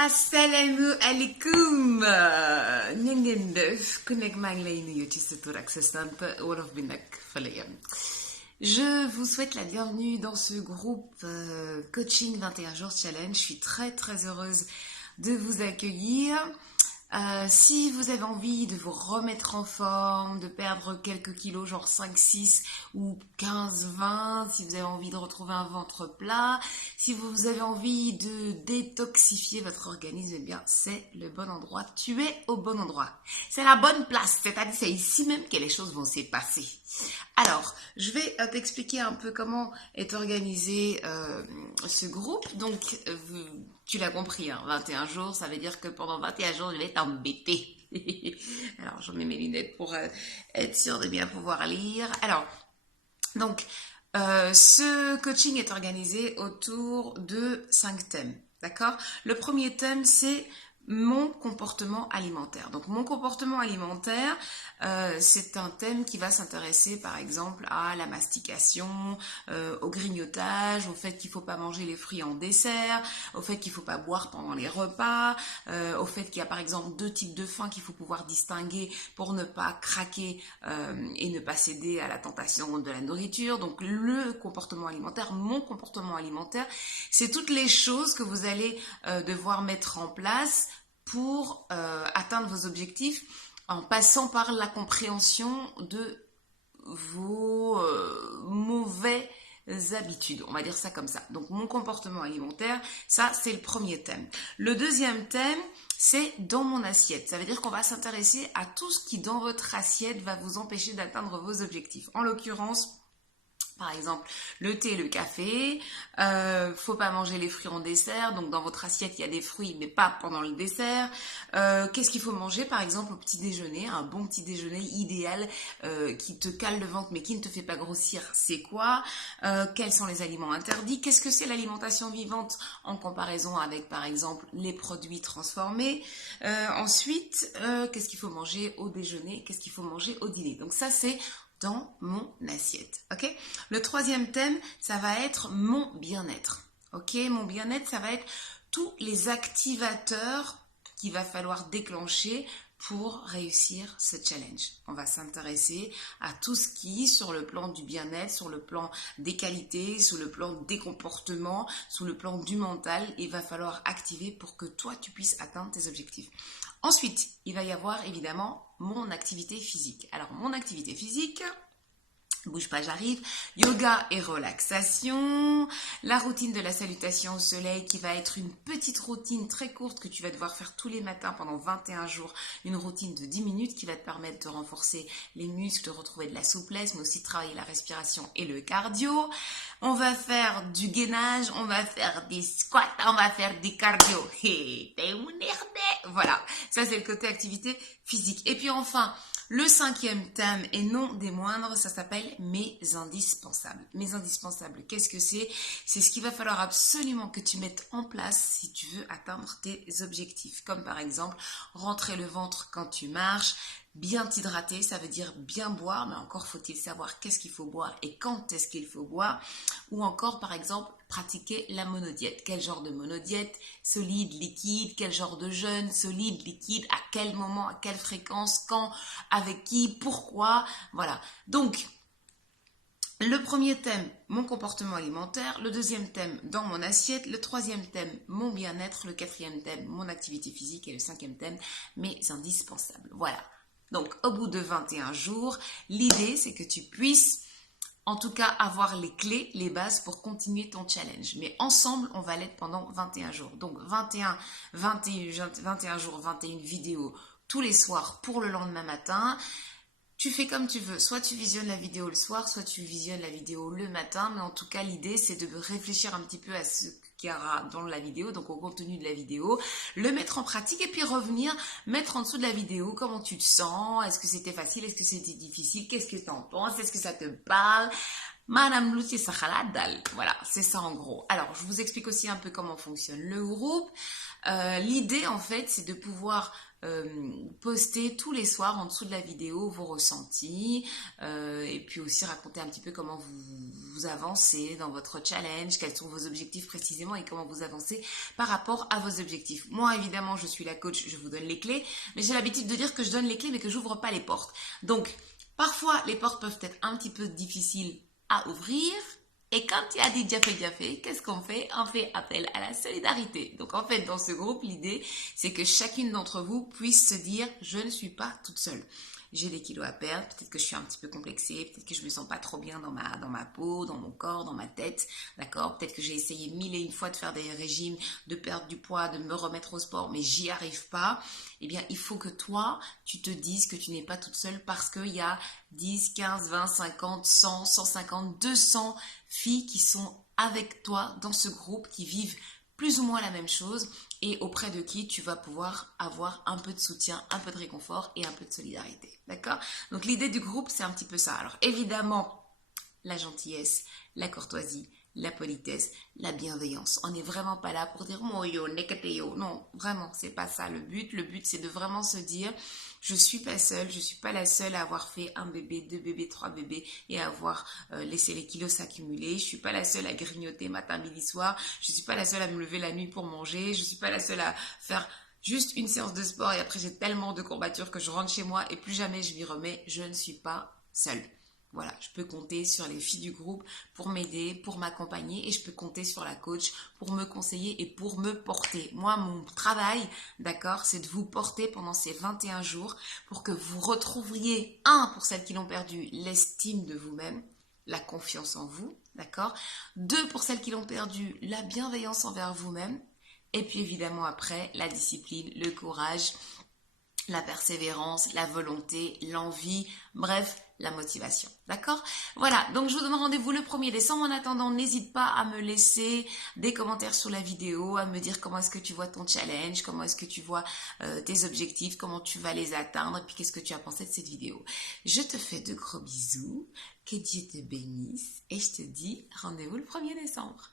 Assalamu alaikum. ñu ngeen def ku nekk maa ngi lay nuyu ci sa tur ak sa sant wolof bi nag fa la yem. Je vous souhaite la bienvenue dans ce groupe Coaching 21 jours challenge. Je suis très très heureuse de vous accueillir. Si vous avez envie de vous remettre en forme, de perdre quelques kilos, genre 5, 6 ou 15, 20, si vous avez envie de retrouver un ventre plat, si vous avez envie de détoxifier votre organisme, eh bien, c'est le bon endroit. Tu es au bon endroit. C'est la bonne place, c'est-à-dire c'est ici même que les choses vont se passer. Alors, je vais t'expliquer un peu comment est organisé ce groupe. Donc, tu l'as compris, hein, 21 jours, ça veut dire que pendant 21 jours, je vais t'embêter. Alors, je mets mes lunettes pour être sûre de bien pouvoir lire. Alors, donc, ce coaching est organisé autour de 5 thèmes, d'accord? Le premier thème, c'est mon comportement alimentaire. Donc mon comportement alimentaire, c'est un thème qui va s'intéresser par exemple à la mastication, au grignotage, au fait qu'il ne faut pas manger les fruits en dessert, au fait qu'il ne faut pas boire pendant les repas, au fait qu'il y a par exemple 2 types de faim qu'il faut pouvoir distinguer pour ne pas craquer et ne pas céder à la tentation de la nourriture. Donc le comportement alimentaire, mon comportement alimentaire, c'est toutes les choses que vous allez devoir mettre en place pour atteindre vos objectifs en passant par la compréhension de vos mauvaises habitudes, on va dire ça comme ça. Donc mon comportement alimentaire, ça c'est le premier thème. Le deuxième thème, c'est dans mon assiette. Ça veut dire qu'on va s'intéresser à tout ce qui dans votre assiette va vous empêcher d'atteindre vos objectifs. En l'occurrence, par exemple, le thé et le café, faut pas manger les fruits en dessert, donc dans votre assiette il y a des fruits mais pas pendant le dessert. Qu'est-ce qu'il faut manger par exemple au petit déjeuner, un bon petit déjeuner idéal qui te cale le ventre mais qui ne te fait pas grossir, c'est quoi? Quels sont les aliments interdits? Qu'est-ce que c'est l'alimentation vivante en comparaison avec par exemple les produits transformés? Ensuite, qu'est-ce qu'il faut manger au déjeuner? Qu'est-ce qu'il faut manger au dîner? Donc ça c'est dans mon assiette, ok? Le troisième thème, ça va être mon bien-être, ok? Mon bien-être, ça va être tous les activateurs qu'il va falloir déclencher pour réussir ce challenge. On va s'intéresser à tout ce qui, sur le plan du bien-être, sur le plan des qualités, sur le plan des comportements, sur le plan du mental, il va falloir activer pour que toi, tu puisses atteindre tes objectifs. Ensuite, il va y avoir évidemment mon activité physique. Alors, mon activité physique, bouge pas, j'arrive. Yoga et relaxation. La routine de la salutation au soleil qui va être une petite routine très courte que tu vas devoir faire tous les matins pendant 21 jours. Une routine de 10 minutes qui va te permettre de renforcer les muscles, de retrouver de la souplesse, mais aussi de travailler la respiration et le cardio. On va faire du gainage, on va faire des squats, on va faire des cardio. Voilà, ça c'est le côté activité physique. Et puis enfin, le cinquième thème, et non des moindres, ça s'appelle mes indispensables. Mes indispensables, qu'est-ce que c'est? C'est ce qu'il va falloir absolument que tu mettes en place si tu veux atteindre tes objectifs. Comme par exemple, rentrer le ventre quand tu marches, bien t'hydrater, ça veut dire bien boire, mais encore faut-il savoir qu'est-ce qu'il faut boire et quand est-ce qu'il faut boire. Ou encore, par exemple, pratiquer la monodiète. Quel genre de monodiète? Solide, liquide, quel genre de jeûne? Solide, liquide, à quel moment, à quelle fréquence, quand, avec qui, pourquoi, voilà. Donc, le premier thème, mon comportement alimentaire. Le deuxième thème, dans mon assiette. Le troisième thème, mon bien-être. Le quatrième thème, mon activité physique. Et le cinquième thème, mes indispensables. Voilà. Donc, au bout de 21 jours, l'idée, c'est que tu puisses, en tout cas, avoir les clés, les bases pour continuer ton challenge. Mais ensemble, on va l'être pendant 21 jours. Donc, 21 jours, 21 vidéos tous les soirs pour le lendemain matin. Tu fais comme tu veux, soit tu visionnes la vidéo le soir, soit tu visionnes la vidéo le matin, mais en tout cas l'idée c'est de réfléchir un petit peu à ce qu'il y aura dans la vidéo, donc au contenu de la vidéo, le mettre en pratique et puis revenir, mettre en dessous de la vidéo comment tu te sens, est-ce que c'était facile, est-ce que c'était difficile, qu'est-ce que tu en penses, est-ce que ça te parle? Madame Lucie Sahaladal, voilà, c'est ça en gros. Alors, je vous explique aussi un peu comment fonctionne le groupe. L'idée, en fait, c'est de pouvoir poster tous les soirs en dessous de la vidéo vos ressentis et puis aussi raconter un petit peu comment vous avancez dans votre challenge, quels sont vos objectifs précisément et comment vous avancez par rapport à vos objectifs. Moi, évidemment, je suis la coach, je vous donne les clés, mais j'ai l'habitude de dire que je donne les clés mais que j'ouvre pas les portes. Donc, parfois, les portes peuvent être un petit peu difficiles à ouvrir. Et quand il y a des déjà fait, qu'est-ce qu'on fait? On fait appel à la solidarité. Donc en fait, dans ce groupe, l'idée, c'est que chacune d'entre vous puisse se dire, je ne suis pas toute seule. J'ai des kilos à perdre, peut-être que je suis un petit peu complexée, peut-être que je me sens pas trop bien dans ma peau, dans mon corps, dans ma tête, d'accord? Peut-être que j'ai essayé 1001 fois de faire des régimes, de perdre du poids, de me remettre au sport, mais j'y arrive pas. Eh bien, il faut que toi, tu te dises que tu n'es pas toute seule parce qu'il y a 10, 15, 20, 50, 100, 150, 200 filles qui sont avec toi dans ce groupe, qui vivent plus ou moins la même chose et auprès de qui tu vas pouvoir avoir un peu de soutien, un peu de réconfort et un peu de solidarité. D'accord? Donc l'idée du groupe, c'est un petit peu ça. Alors évidemment, la gentillesse, la courtoisie, la politesse, la bienveillance. On n'est vraiment pas là pour dire moi yo, nekete yo. Non, vraiment, c'est pas ça le but. Le but, c'est de vraiment se dire je suis pas seule, je suis pas la seule à avoir fait un bébé, 2 bébés, 3 bébés et à avoir laissé les kilos s'accumuler. Je suis pas la seule à grignoter matin, midi, soir. Je suis pas la seule à me lever la nuit pour manger. Je suis pas la seule à faire juste une séance de sport et après j'ai tellement de courbatures que je rentre chez moi et plus jamais je m'y remets. Je ne suis pas seule. Voilà, je peux compter sur les filles du groupe pour m'aider, pour m'accompagner et je peux compter sur la coach pour me conseiller et pour me porter. Moi, mon travail, d'accord, c'est de vous porter pendant ces 21 jours pour que vous retrouviez, pour celles qui l'ont perdu, l'estime de vous-même, la confiance en vous, d'accord. 2, pour celles qui l'ont perdu, la bienveillance envers vous-même. Et puis évidemment après, la discipline, le courage, la persévérance, la volonté, l'envie, bref, la motivation. D'accord? Voilà, donc je vous donne rendez-vous le 1er décembre. En attendant, n'hésite pas à me laisser des commentaires sous la vidéo, à me dire comment est-ce que tu vois ton challenge, comment est-ce que tu vois tes objectifs, comment tu vas les atteindre, et puis qu'est-ce que tu as pensé de cette vidéo. Je te fais de gros bisous, que Dieu te bénisse, et je te dis rendez-vous le 1er décembre.